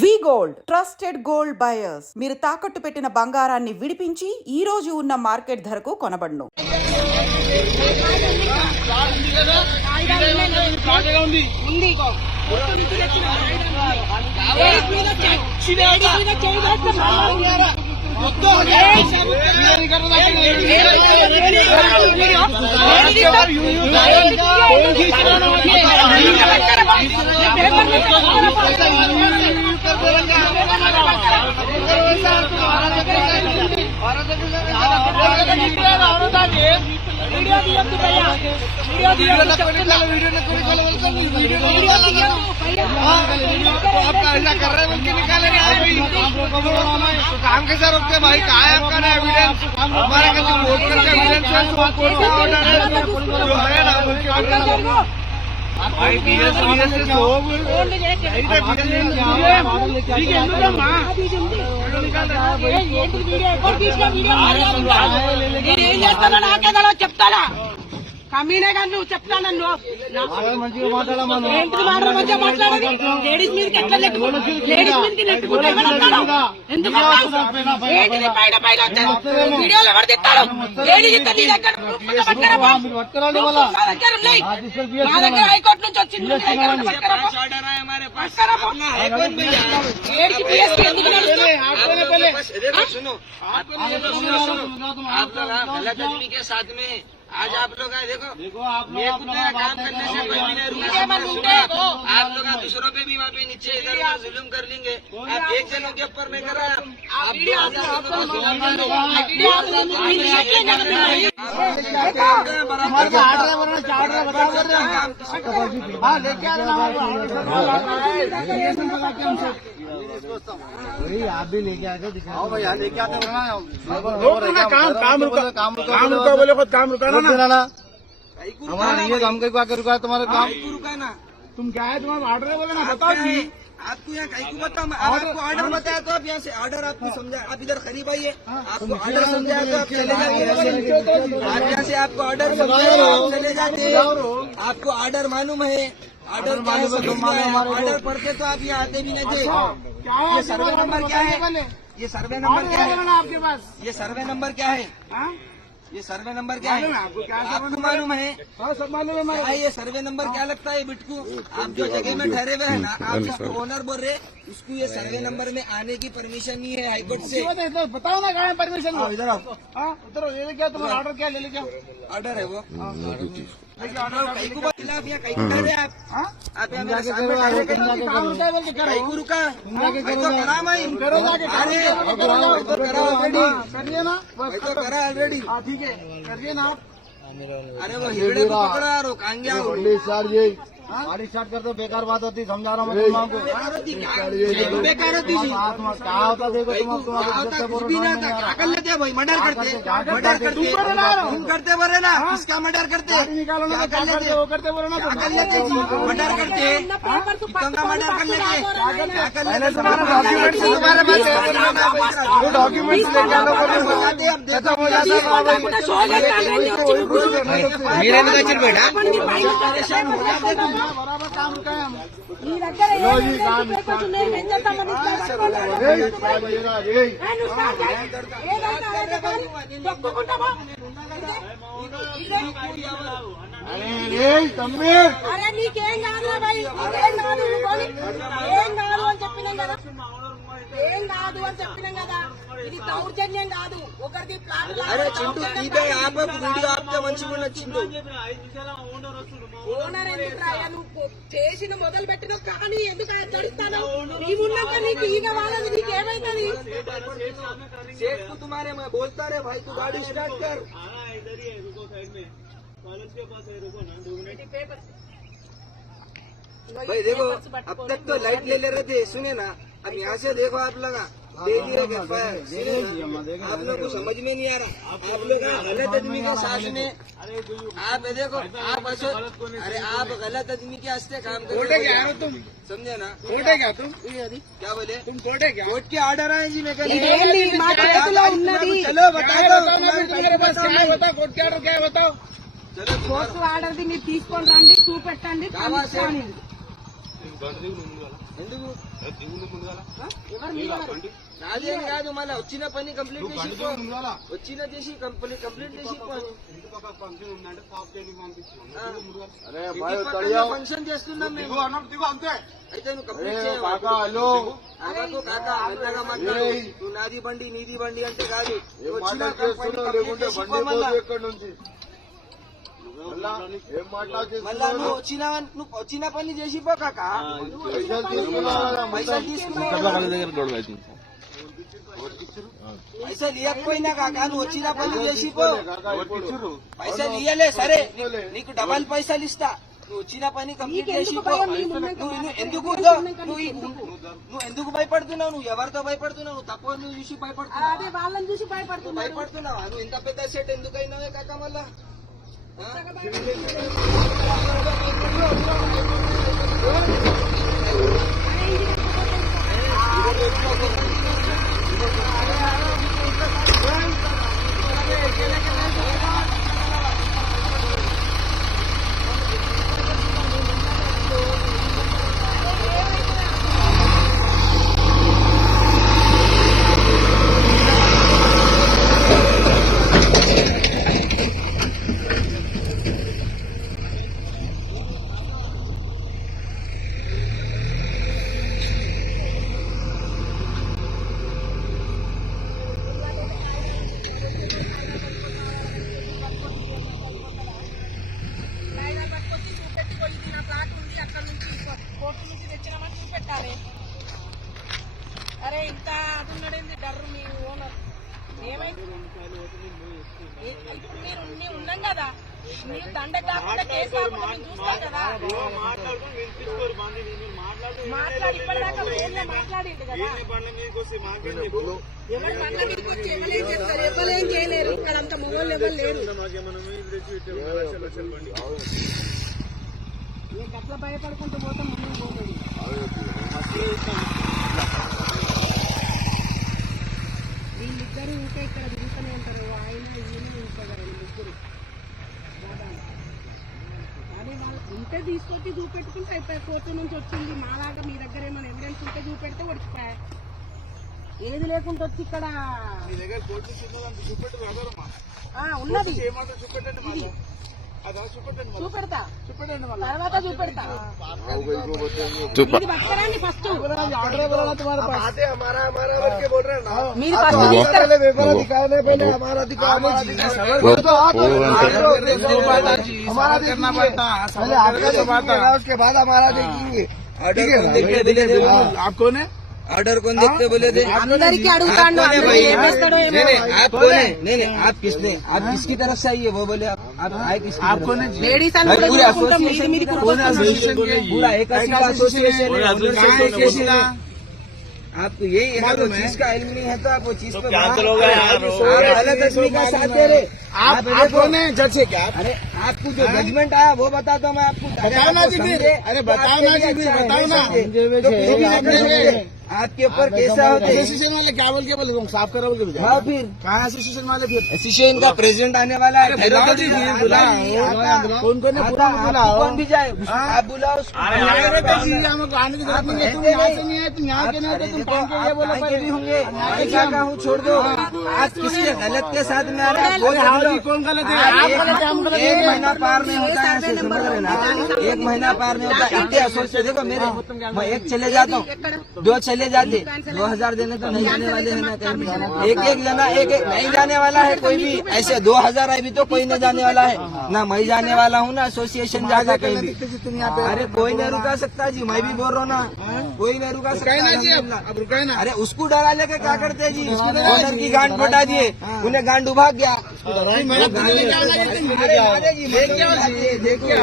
వి gold trusted gold buyers మీరు తాకట్టు పెట్టిన బంగారాన్ని విడిపించి ఈ రోజు ఉన్న మార్కెట్ ధరకు కొనబడును. आपका ऐसा कर रहे हैं बल्कि निकालेंगे काम कैसा रोकते भाई? कहा है आपका ना एविडेंस? हमारे कैसे कोर्ट करके एविडेंस है, कोर्ट का ऑर्डर है जो है ना बल्कि ऑर्डर भाई बीएस से लोग చెప్తాడా కమీనే కానీ నువ్వు చెప్తాను మంచిగా మాట్లాడేది లేడీస్ మీదకి ఎట్లా లేడీస్ మీదకి నెట్టుకుంటే ఎందుకు పైన వీడియోలు ఎవరు తిట్టారు? లేడీస్ నీ దగ్గర మా దగ్గర హైకోర్టు నుంచి వచ్చింది. आज आप लोग आए देखो ये काम करने से कोई भी नहीं रुका। आप लोग दूसरों पे भी वहाँ पे नीचे इधर जुल्म कर लेंगे। आप एक जनों के ऊपर नहीं कर रहा आप भी लेके आए दिखाओ भाई लेके आते काम रुका बोले खुद काम रुका ना हमारा ये हम कहीं आके रुका तुम्हारे काम रुका ना। तुम क्या है तुम्हारा ऑर्डर है बोले ना बताओ जी। आपको यहाँ कहीं को बताओ आपको ऑर्डर बताया तो आप यहाँ से ऑर्डर आपको समझा। आप इधर खरीब आइए आपको ऑर्डर समझाया तो आप चले जाइए। आप यहाँ से आपको ऑर्डर समझाया आप चले जाते। आपको ऑर्डर मालूम है ऑर्डर ऑर्डर पढ़ते तो आप यहाँ आते भी नहीं थे। ये सर्वे नंबर क्या है? ये सर्वे नंबर क्या है आपके पास? ये सर्वे नंबर क्या है? ये सर्वे नंबर क्या है? आपको मालूम है? सब मालूम है। ये सर्वे नंबर क्या लगता है बिटकू? आप जो जगह में ठहरे हुए हैं ना आप जिसको ओनर बोल रहे उसको ये सर्वे नंबर में आने की परमिशन नहीं है हाईकोर्ट से। बताओ ना कहाँ परमिशन? इधर आओ उधर ले लेके तुम्हारा ऑर्डर क्या ले लेके ऑर्डर है वो खिलाफ यहाँ कहीं ठहरे आप रुका करा ऑलरेडी ठीक है करिए ना आप। अरे वो हिरड़े को पकड़ा रोकाएंगे गाड़ी स्टार्ट करते बेकार बात होती समझा रहा हूँ बेकार होती क्या होता देखो क्या कर लेते भाई मर्डर करते तुम करते बोले ना किसका मर्डर करते निकालो ना कर लेते वो करते बोले ना कर लेते मर्डर करते मर्डर कर लेते क्या कर लेते तुम्हारे पास डॉक्यूमेंट्स लेके आना खत्म हो जाता मेरे में चल बेटा परेशान हो जाते बराबर काम रुका है అరే నీకేం కాదు భాయ్ ఏం కాదు అని చెప్పినాం కదా ఏం కాదు అని చెప్పినాం కదా ఇది దౌర్జన్యం కాదు ఒకరిది ప్లాన్. అరే చింటూ వీడియో ఆపితే మంచిగా నచ్చింది. ఓనర్ ఎందుకు నువ్వు చేసిన మొదలు పెట్టిన కానీ ఎందుకు చడిస్తాను నీవున్నాక నీకు ఈగ వాళ్ళది నీకేమైతుంది? तुम्हारे मैं बोलता रे भाई तू गाड़ी स्टार्ट कर। भाई देखो अब तक तो लाइट ले रहे थे सुने ना अब यहाँ से देखो आप लगा डेली आप लोग को समझ में नहीं आ रहा। आप लोग गलत आदमी के साथ में आप देखो आप अरे आप गलत आदमी के हस्ते काम करो तुम समझे ना? कोर्ट है क्या तुम? क्या बोले तुम? कोर्ट है क्या? कोर्ट के ऑर्डर है जी मैं चलो बताओ कोर्ट के ऑर्डर क्या है बताओ। చలో కోర్టు ఆర్డర్ది మీరు తీసుకొని రండి చూపెట్టండి ఎందుకు ఎవరు మీరు నాది అని కాదు, మళ్ళీ వచ్చిన పని కంప్లీట్ చేసి వచ్చిన చేసి కంప్లీట్ చేసి ఫంక్షన్ చేస్తున్నాం మేము. అయితే నువ్వు కంప్లీట్ చేయవు. కాకా మెల్లగా మాట్లాడు. నువ్వు నాది బండి నీది బండి అంటే కాదు. వచ్చిన మళ్ళా నువ్వు వచ్చిన పని చేసిపో కాక. పైసలు తీసుకున్నావు, పైసలు ఇవ్వకపోయినా కాక నువ్వు వచ్చిన పని చేసిపో. పైసలు ఇయ్యలే సరే, నీకు డబల్ పైసలు ఇస్తా. నువ్వు వచ్చిన పని కంప్లీట్ చేసిపో. నువ్వు ఎందుకు భయపడుతున్నావు? నువ్వు ఎవరితో భయపడుతున్నావు? నువ్వు తప్పు నువ్వు చూసి భయపడుతున్నావు. అదే వాళ్ళని చూసి భయపడుతున్నారు. భయపడుతున్నావా? నువ్వు ఇంత పెద్ద సెట్ ఎందుకు అయినావే కాక మళ్ళా? కోర్టు నుంచి తెచ్చినామని చూపెట్టాలి. అరే ఇంత అది ఉన్నాడేంది డర్రు మీ ఓనర్ ఏమైంది? ఇప్పుడు మీరు ఉన్నాం కదా, మీరు దండ కాకుండా కేసు కాకుండా మేము చూస్తాం కదా. మాట్లాడి ఇప్పటిదాకా ఫోన్లో మాట్లాడిండు కదా. ఎవరు బండ్ల మీదకి వచ్చి ఎవరేం చేస్తారు? ఎవరేం చేయలేరు. ఇక్కడ అంత మొగోళ్ళు ఎవరు లేరు. మీకు అట్లా భయపడుకుంటూ పోతాం ముందుకు పోలేదు. వీళ్ళిద్దరు ఇంకా ఇక్కడ తిరుగుతూనే ఉంటారు. ఆయన వీళ్ళు ఉంటారు ముగ్గురు. అదే వాళ్ళు ఉంటే తీసుకొచ్చి చూపెట్టుకుంటే అయిపోయి. కోర్టు నుంచి వచ్చింది మాలాగా మీ దగ్గర ఏమైనా ఎవిడెన్స్ ఉంటే చూపెడితే ఒడిచిపోయా. ఏది లేకుండా వచ్చి ఇక్కడ ఉన్నది చూపెడతా, తర్వాత చూపెడతా. ఇది పట్టుకరండి ఫస్ట్. మీరు ऑर्डर कौन देखते बोले थे? అందరికీ అడుగుతాను ఏం చేస్తాడో ఏమో. आप कौन है? नहीं आप किसने? आप किसकी तरफ से आई है वो बोले? आप आए किसकी? आप कौन है? లేడీస్ అని కూడా చూసుకుంటాం. మీది మీది पूरा एक एसोसिएशन है. आपको यही अगर वो चीज का इल्म नहीं है तो आप वो चीज पे आप गलत आदमी का साथ दे रहे. आप कौन है? जज से क्या? अरे आपको जो जजमेंट आया वो बताता हूँ मैं आपको. बताओ ना जी. अरे बताओ ना जी, बताओ ना. आपके ऊपर कैसा होता है? एसोसिएशन वाले क्या बोल के बोले तुम साफ करो बोल के? हाँ फिर कहाँ एसोसिएशन वाले? फिर एसोसिएशन का प्रेसिडेंट आने वाला है. कौन कौन बुला? कौन भी जाए आप बुलाओ. हमको आने की जरूरत नहीं है. तुम यहाँ से नहीं है, तुम यहाँ के नहीं होते. तुम कौन के ये बोलो पर भी होंगे. क्या हूँ छोड़ दो. आज किसके गलत के साथ में आ रहे हैं? कौन गलत है? आप गलत है, हम गलत है. एक महीना पार नहीं होता है. एक महीना पार नहीं होता. इतने एसोसिएशन देखो मेरे, मैं एक चले जाता हूँ, दो चले जाते. 2000 देने तो नहीं जाने वाले हैं ना कहीं. एक लेना, एक नहीं जाने वाला है कोई भी. ऐसे 2000 अभी तो कोई नहीं जाने वाला है. ना मैं जाने वाला हूँ ना एसोसिएशन जाएगा कहीं भी. अरे कोई नहीं रुका सकता जी. मैं भी बोल रहा हूँ ना, कोई नहीं रुका सकता. अरे उसको डरा लेके क्या करते जी? ओनर की गांड फटा दिए, उन्हें गांड उभाग गया. देखिए